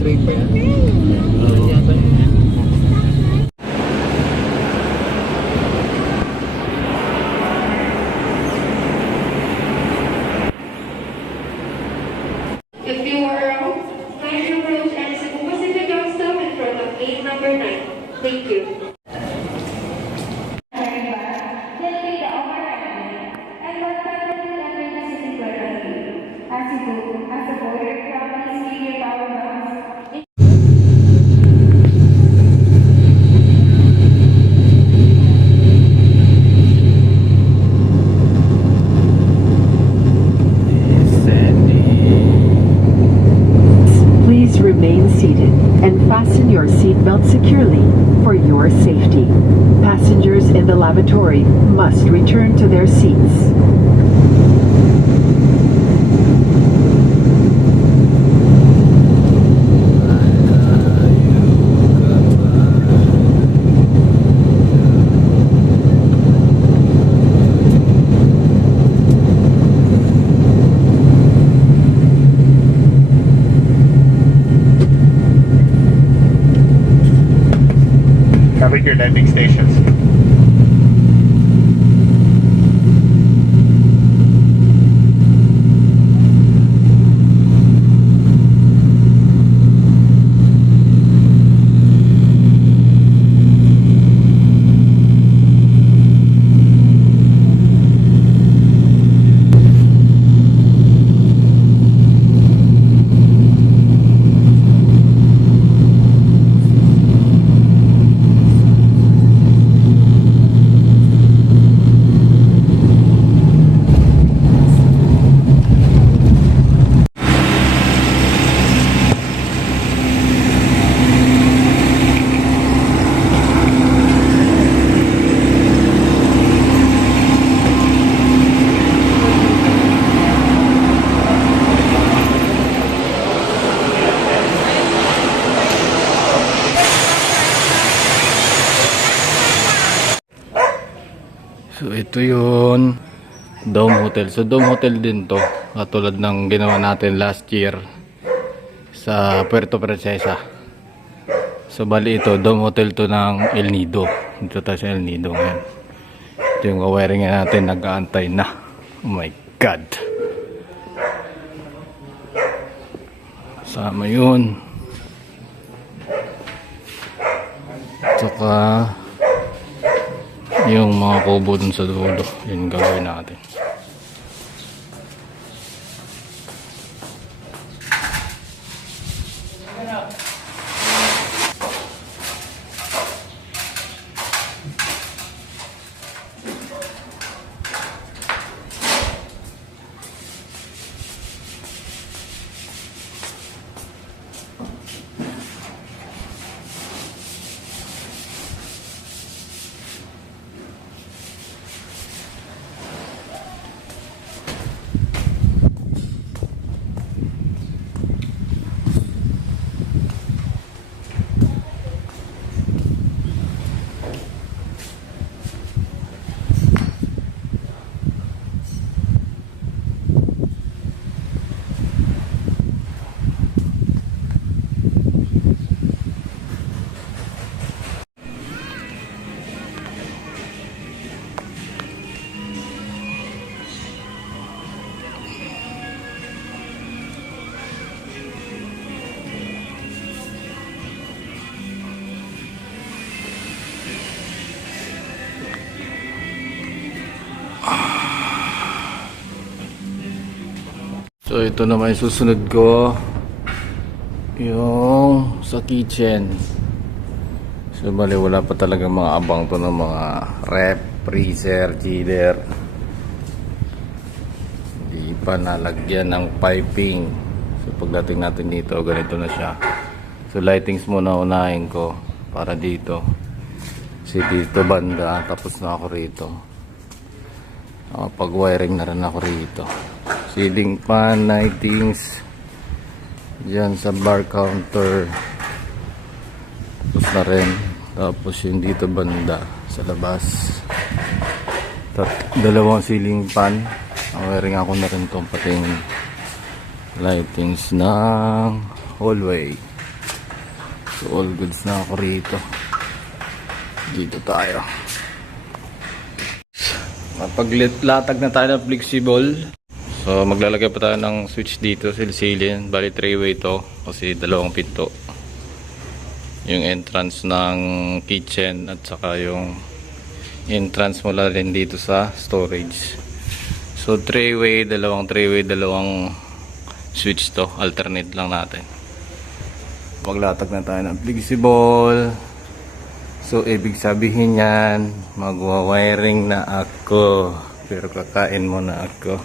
train ba yan? Yata yun. If you are around, kindly approach and Cebu Pacific Ground stop in front of gate number 9. Thank you. Please remain seated and fasten your seatbelt securely for your safety. Passengers in the lavatory must return to their seats. Covered your landing stations. So ito yun, Dome Hotel. So Dome Hotel din to, katulad ng ginawa natin last year sa Puerto Princesa. So bali ito, Dome Hotel to ng El Nido. Dito tayo sa El Nido ngayon. Ito yung wiring natin, nag-aantay na. Oh my God. Sama yun. Tsaka yung mga kubo dun sa dulo, yun gagawin natin. So ito naman yung susunod ko, yung sa kitchen. So bali wala pa talaga mga abang to ng mga rep, freezer, chiller. Hindi pa nalagyan ng piping. So pagdating natin dito, ganito na siya. So lightings muna unahin ko para dito. Kasi dito banda, tapos na ako rito. Pag wiring na rin ako rito. Ceiling fan, lightings dyan sa bar counter, tapos na rin. Tapos yung dito banda sa labas, dalawang ceiling fan. Wiring ako na rin itong pating lightings ng hallway. So all goods na ako rito. Dito tayo. Mapaglatag na tayo ng flexible. So maglalagay pa tayo ng switch dito, silsilin. Bali 3-way to kasi dalawang pinto. Yung entrance ng kitchen at saka yung entrance mula rin dito sa storage. So 3-way, dalawang switch to. Alternate lang natin. Paglatag na tayo ng flexible. So ibig sabihin yan, magwa-wiring na ako. Pero kakain muna ako.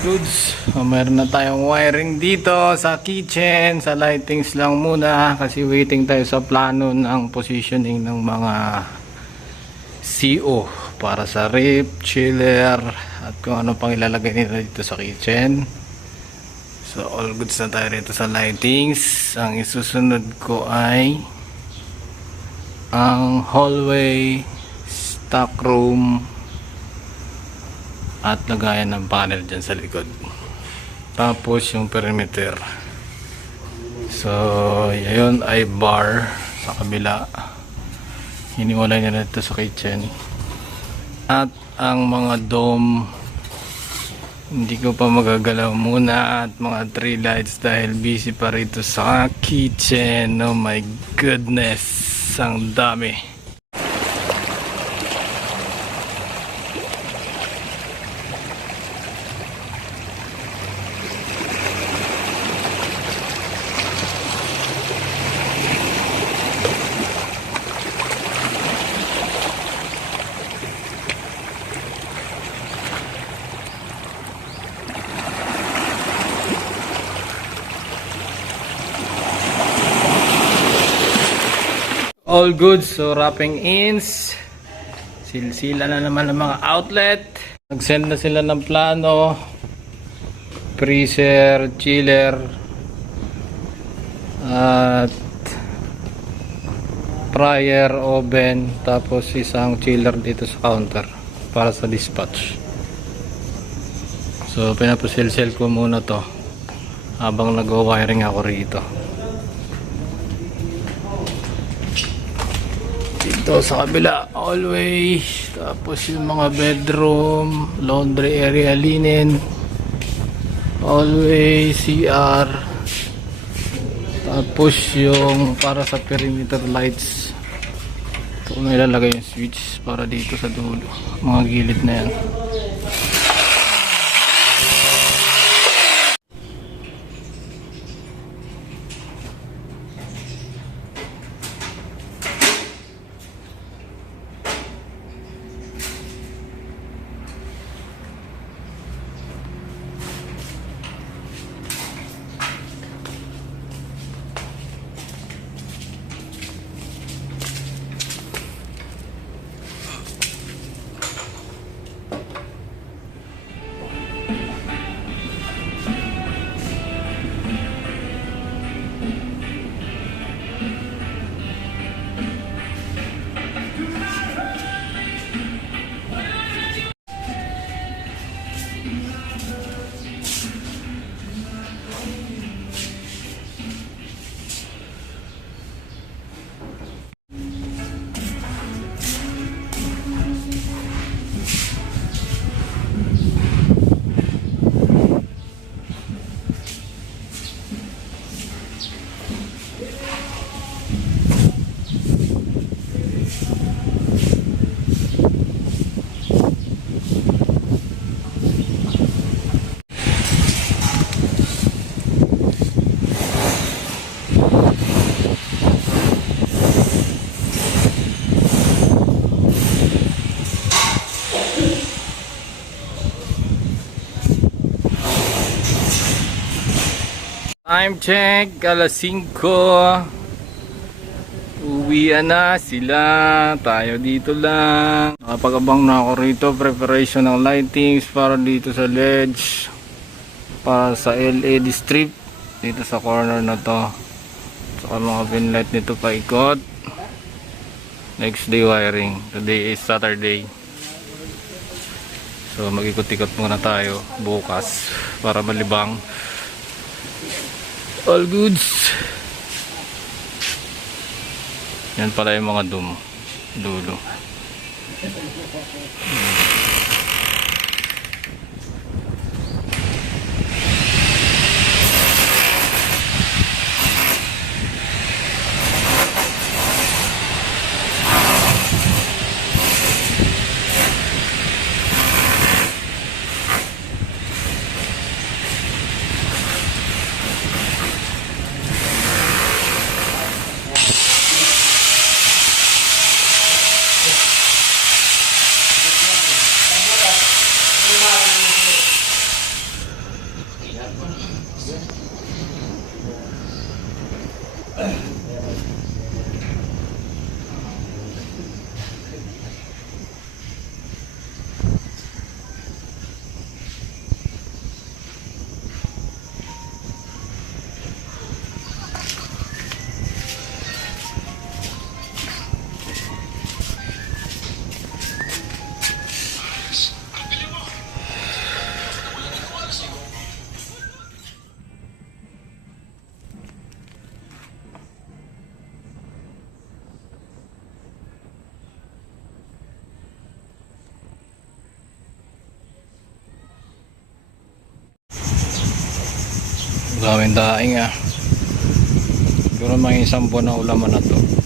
Goods, meron na tayong wiring dito sa kitchen, sa lightings lang muna kasi waiting tayo sa plano ng positioning ng mga CO para sa rip, chiller at kung ano pang ilalagay nila dito sa kitchen. So all goods na tayo dito sa lightings. Ang isusunod ko ay ang hallway, stock room at lagayan ng panel dyan sa likod, tapos yung perimeter. So yun ay bar sa kabila, hiniwalay nila ito sa kitchen. At ang mga dome hindi ko pa magagalaw muna, at mga tree lights dahil busy pa rito sa kitchen. Oh my goodness, ang dami. All good, so wrapping ins. Silsila na naman ng mga outlet. Nag-send na sila ng plano. Freezer, chiller, at fryer, oven, tapos isang chiller dito sa counter para sa dispatch. So pinapasilsel ko muna to habang nag-wiring ako rito. Dito sa kabila, hallway, tapos yung mga bedroom, laundry area, linen, hallway, CR, tapos yung para sa perimeter lights. Ito ko na ilalagay yung switch para dito sa dulo, mga gilid na yan. Time check, alas 5. Uwian na sila. Tayo dito lang. Nakapag-abang na ako rito. Preparation ng lightings para dito sa ledge. Para sa LED strip. Dito sa corner na to. Saka mga pinlight nito paikot. Next day wiring. Today is Saturday. So mag-ikot-ikot muna tayo bukas para malibang. All goods. Yan pala yung mga dulo. Daming daing ah. Siguro mga isang buwan na ulaman na to.